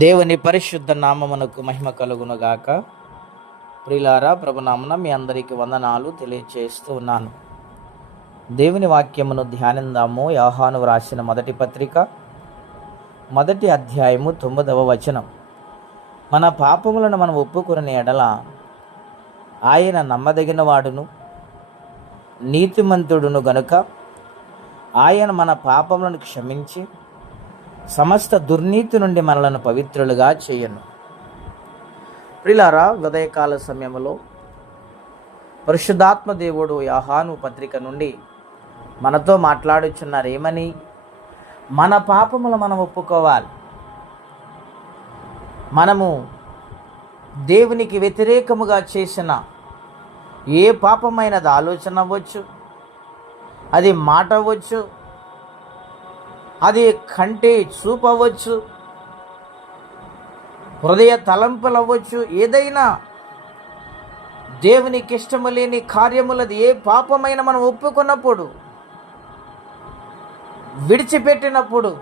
దేవుని పరిశుద్ధ నామమునకు మహిమ కలుగునుగాక. ప్రియులారా, ప్రభునామన మీ అందరికీ వందనాలు తెలియజేస్తూ ఉన్నాను. దేవుని వాక్యమును ధ్యానిందాము. యోహాను వ్రాసిన మొదటి పత్రిక 1వ అధ్యాయము 9వ వచనం. మన పాపములను మనం ఒప్పుకునే ఎడల ఆయన నమ్మదగిన వాడును నీతిమంతుడును గనుక ఆయన మన పాపములను క్షమించి సమస్త దుర్నీతి నుండి మనలను పవిత్రులుగా చేయను. ప్రియులారా, ఉదయకాల సమయంలో పరిశుద్ధాత్మ దేవుడు యోహాను పత్రిక నుండి మనతో మాట్లాడుచున్నారు. ఏమని? మన పాపములు మనం ఒప్పుకోవాలి. మనము దేవునికి వ్యతిరేకముగా చేసిన ఏ పాపమైనది ఆలోచన అవ్వచ్చు, అది మాట అవ్వచ్చు, అది కంటి చూపు అవ్వచ్చు, హృదయ తలంపులు అవ్వచ్చు, ఏదైనా దేవునికి ఇష్టము లేని కార్యములది ఏ పాపమైన మనం ఒప్పుకున్నప్పుడు, విడిచిపెట్టినప్పుడు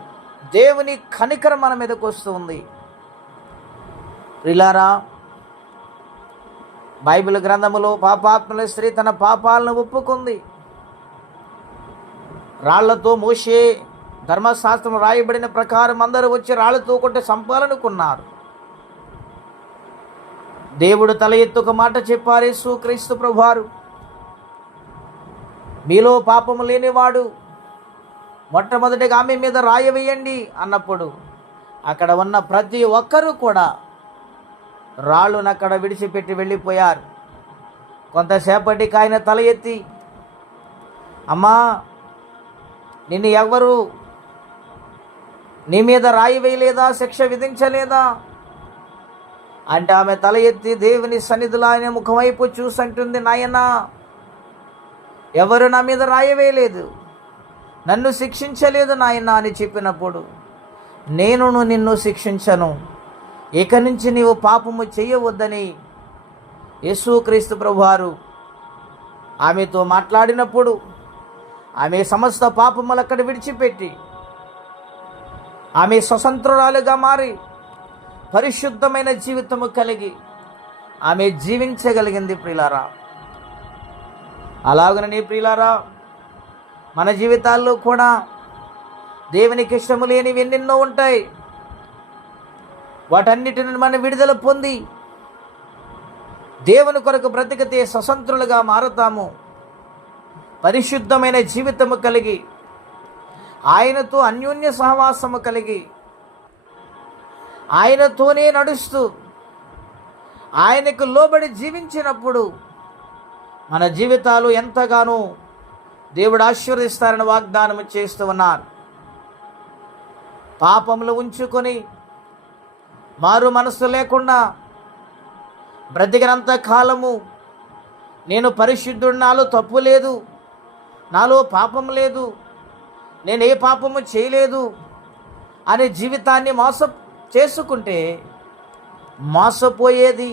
దేవుని కనికరం మన మీదకు వస్తుంది. ప్రియులారా, బైబిల్ గ్రంథములో పాపాత్ముల స్త్రీ తన పాపాలను ఒప్పుకుంది. రాళ్లతో మోషే ధర్మశాస్త్రం రాయబడిన ప్రకారం అందరూ వచ్చి రాళ్లతో కొట్టి చంపాలనుకున్నారు. దేవుడు తల ఎత్తి ఒక మాట చెప్పారు. యేసుక్రీస్తు ప్రభువారు, మీలో పాపము లేనివాడు మొట్టమొదటిగా ఆమె మీద రాయి వేయండి అన్నప్పుడు అక్కడ ఉన్న ప్రతి ఒక్కరూ కూడా రాళ్ళును అక్కడ విడిచిపెట్టి వెళ్ళిపోయారు. కొంతసేపటికి ఆయన తల ఎత్తి, అమ్మా, నిన్ను ఎవరు నీ మీద రాయి వేయలేదా, శిక్ష విధించలేదా అంటే ఆమె తల ఎత్తి దేవుని సన్నిధిలో ఆయన ముఖం వైపు చూసంటుంది, నాయనా, ఎవరు నా మీద రాయి వేయలేదు, నన్ను శిక్షించలేదు నాయనా అని చెప్పినప్పుడు, నేను నిన్ను శిక్షించను, ఇక నుంచి నీవు పాపము చేయవద్దని యేసుక్రీస్తు ప్రభువారు ఆమెతో మాట్లాడినప్పుడు ఆమె సమస్త పాపములు అక్కడ విడిచిపెట్టి ఆమె స్వతంత్రురాలుగా మారి పరిశుద్ధమైన జీవితము కలిగి ఆమె జీవించగలిగింది. ప్రియులారా, అలాగనే ప్రియులారా, మన జీవితాల్లో కూడా దేవునికి ఇష్టము లేనివి ఎన్నెన్నో ఉంటాయి. వాటన్నిటిని మనం విడుదల పొంది దేవుని కొరకు బ్రతికితే స్వతంత్రులుగా మారుతాము. పరిశుద్ధమైన జీవితము కలిగి ఆయనతో అన్యోన్య సహవాసము కలిగి ఆయనతోనే నడుస్తూ ఆయనకు లోబడి జీవించినప్పుడు మన జీవితాలు ఎంతగానో దేవుడు ఆశీర్వదిస్తారని వాగ్దానం చేస్తూ ఉన్నారు. పాపములు ఉంచుకొని మారు మనసు లేకుండా బ్రతికినంత కాలము నేను పరిశుద్ధుడు, నాలో తప్పు లేదు, నాలో పాపం లేదు, నేను ఏ పాపము చేయలేదు అనే జీవితాన్ని చేసుకుంటే మోసపోయేది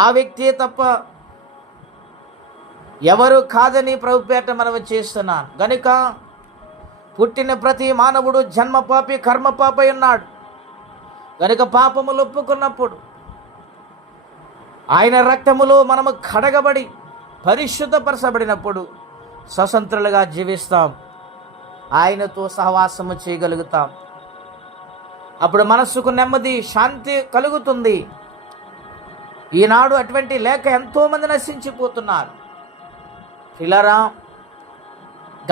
ఆ వ్యక్తే తప్ప ఎవరు కాదని ప్రభుపేట మనం చేస్తున్నాను. గనుక పుట్టిన ప్రతి మానవుడు జన్మ పాపి, కర్మ పాపై ఉన్నాడు. గనుక పాపములు ఒప్పుకున్నప్పుడు ఆయన రక్తములో మనము కడగబడి పరిశుద్ధపరచబడినప్పుడు స్వతంత్రులుగా జీవిస్తాం, ఆయనతో సహవాసము చేయగలుగుతాం. అప్పుడు మనస్సుకు నెమ్మది, శాంతి కలుగుతుంది. ఈనాడు అటువంటి లేక ఎంతోమంది నశించిపోతున్నారు. పిల్లరా,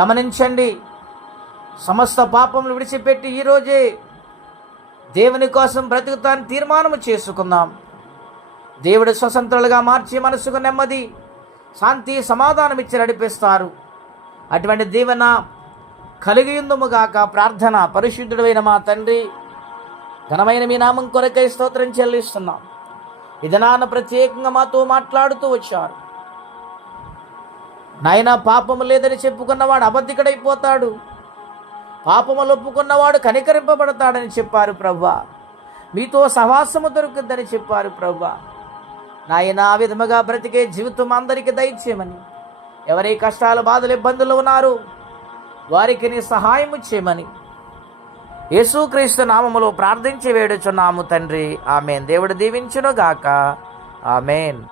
గమనించండి, సమస్త పాపములు విడిచిపెట్టి ఈరోజే దేవుని కోసం బ్రతుకుతాన్ని తీర్మానము చేసుకుందాం. దేవుడు స్వతంత్రులుగా మార్చి మనసుకు నెమ్మది, శాంతి, సమాధానం ఇచ్చి నడిపిస్తారు. అటువంటి దీవెన కలిగి ఉందుముగాక. ప్రార్థన. పరిశుద్ధుడైన మా తండ్రి, ఘనమైన మీ నామం కొరకై స్తోత్రం చెల్లిస్తున్నాం. ఇది నాన్న ప్రత్యేకంగా మాతో మాట్లాడుతూ వచ్చారు. నాయన, పాపము లేదని చెప్పుకున్నవాడు అబద్ధికుడైపోతాడు, పాపములు ఒప్పుకున్నవాడు కనికరింపబడతాడని చెప్పారు ప్రభువా. మీతో సహవాసము దొరుకుద్దని చెప్పారు ప్రభువా. నాయన, ఆ విధముగా బ్రతికే జీవితం అందరికీ దయచేయమని, ఎవరి కష్టాలు, బాధలు, ఇబ్బందులు ఉన్నారు వారికి నీ సహాయము చేయమని యేసుక్రీస్తు నామములో ప్రార్థించి వేడుచున్నాము తండ్రి. ఆమేన్. దేవుడు దీవించును గాక. ఆమేన్.